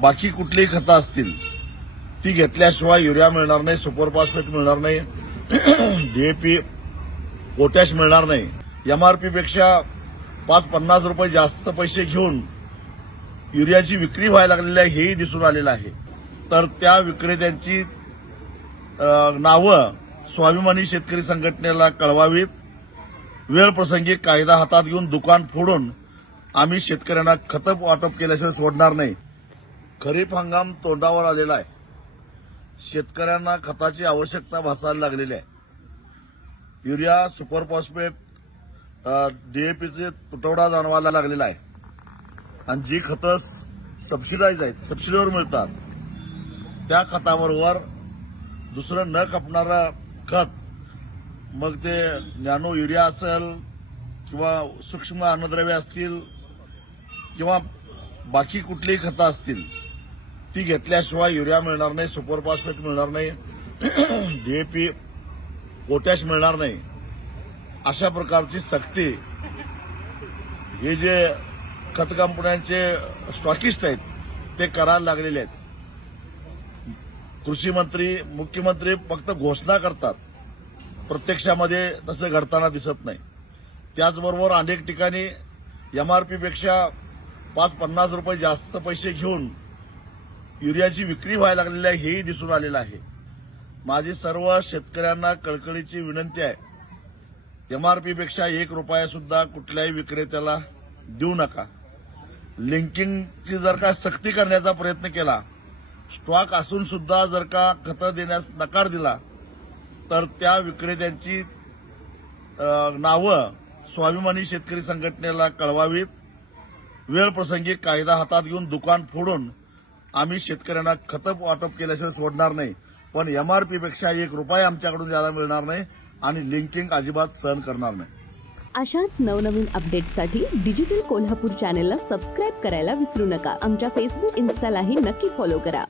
बाकी कुठलीही खतं असतील ती घेतल्याशिवाय युरिया मिळणार नाही, सुपर फॉस्फेट मिळणार नाही, डीएपी पोटॅश मिळणार नाही. एमआरपी पेक्षा 50 रुपये जास्त पैसे घेऊन युरियाची विक्री व्हायला लागलेली आहे हेही दिसून आलेलं आहे. तर त्या विक्रेत्यांची नावं स्वाभिमानी शेतकरी संघटनेला कळवावीत. वेळ प्रसंगी कायदा हातात घेऊन दुकान फोडून आम्ही शेतकऱ्यांना खतं वाटप केल्याशिवाय सोडणार नाही. खरीप हंगाम तोंडावर आलेला आहे. शेतकऱ्यांना खताची आवश्यकता भासायला लागलेली आहे. युरिया, सुपर फॉस्फेट, डीएपीचे तुटवडा जाणवायला लागलेला आहे आणि जी खतं सबसिडाईज आहेत, सबसिडीवर मिळतात, त्या खताबरोबर दुसरं न खपणारं खत, मग ते नॅनो युरिया असेल किंवा सूक्ष्म अन्नद्रव्य असतील किंवा बाकी कुठलीही खतं असतील ती घेतल्याशिवाय युरिया मिळणार नाही, सुपर फॉस्फेट मिळणार नाही, डीएपी पोटॅश मिळणार नाही. अशा प्रकारची सक्ती हे जे खत कंपन्यांचे स्टॉकिस्ट आहेत ते करायला लागलेले आहेत. कृषी मंत्री, मुख्यमंत्री फक्त घोषणा करतात, प्रत्यक्षामध्ये तसं घडताना दिसत नाही. त्याचबरोबर अनेक ठिकाणी एमआरपी पेक्षा 50 रुपये जास्त पैसे घेऊन युरियाची विक्री व्हायला लागलेली आहे हेही दिसून आलेलं आहे. माझी सर्व शेतकऱ्यांना कळकळीची विनंती आहे, एमआरपी पेक्षा 1 रुपया सुद्धा कुठल्याही विक्रेत्याला देऊ नका. लिंकिंगची जर का सक्ती करण्याचा प्रयत्न केला, स्टॉक असून सुद्धा जर का खतं देण्यास नकार दिला, तर त्या विक्रेत्यांची नावं स्वाभिमानी शेतकरी संघटनेला कळवावीत. वेळ प्रसंगी कायदा हातात घेऊन दुकान फोडून आम्ही शेतकऱ्यांना खतं वाटप केल्याशिवाय सोडणार नाही. पण एमआरपी पेक्षा 1 रुपया आमच्याकडून द्यायला मिळणार नाही आणि लिंकिंग अजिबात सहन करणार नाही. अशाच नवनवीन अपडेट्ससाठी डिजिटल कोल्हापूर चॅनेलला सबस्क्राईब करायला विसरू नका. आमच्या फेसबुक, इन्स्टालाही नक्की फॉलो करा.